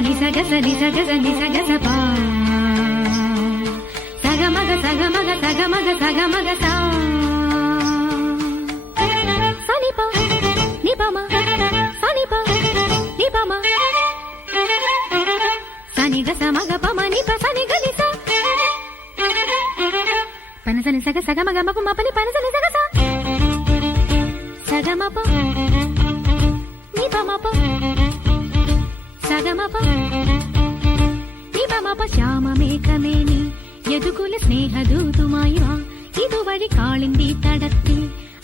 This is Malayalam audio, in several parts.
ni sa ga sa ni sa ga sa ni sa ga sa pa sa ga ma ga sa ga ma ga sa ga ma ga sa ga ma ga sa sa ni pa ma sa ni pa ma sa ni ga sa ma ga pa ma ni pa sa ni ga ni sa pa na sa ni sa ga ma ga ma pa ma pa ni pa na sa ni sa ga sa ga ma pa ni pa ma pa sa ga ma pa ni pa ma pa ശ്യാമമേഘമേനി Yadukula സ്നേഹദൂതുമായി വാ ഇതുവഴി കാളിന്തി തടത്തിൽ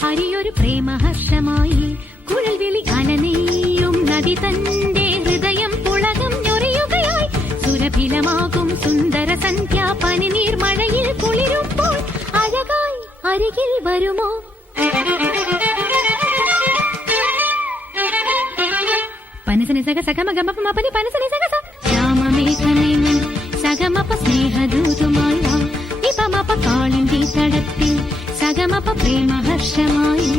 അരിയൊരു പ്രേമഹർഷമായി കുഴൽ വിളി അനനെയ്യും നദി തന്റെ ഹൃദയം പുളകം ഞൊറിയുകയായി സുരഭിലമാകും സുന്ദര സന്ധ്യാ പനിനീർ മഴയിൽ കുളിരുമ്പോൾ അഴകായി അരികിൽ വരുമോ പനസനി സഗ സഗമഗമ പനി പനസനി സഗ ശ്യാമമേഘമേനി സഗമപ സ്നേഹദൂതുമായി വാ ഇപമപ കാളിന്തി തടത്തിൽ സഗമപ പ്രേമഹർഷമായി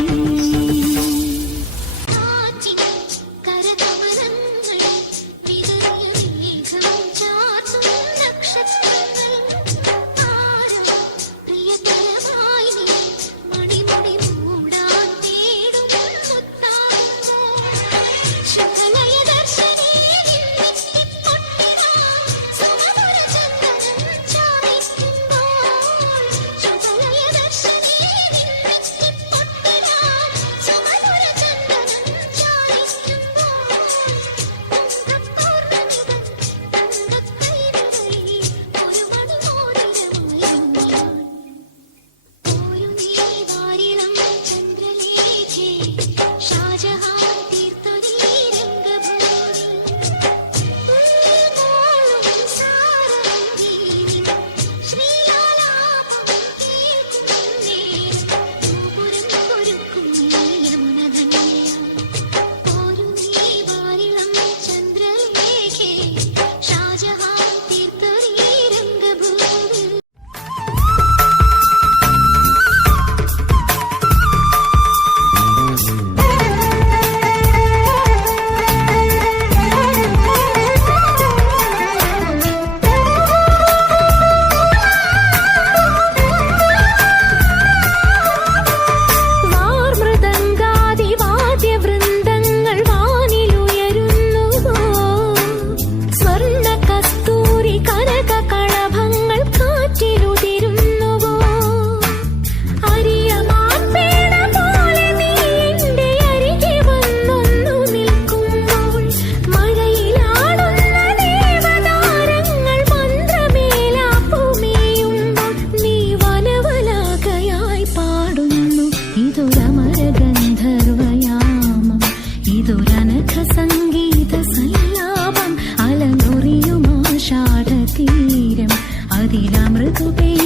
അതിലമൃദുപേ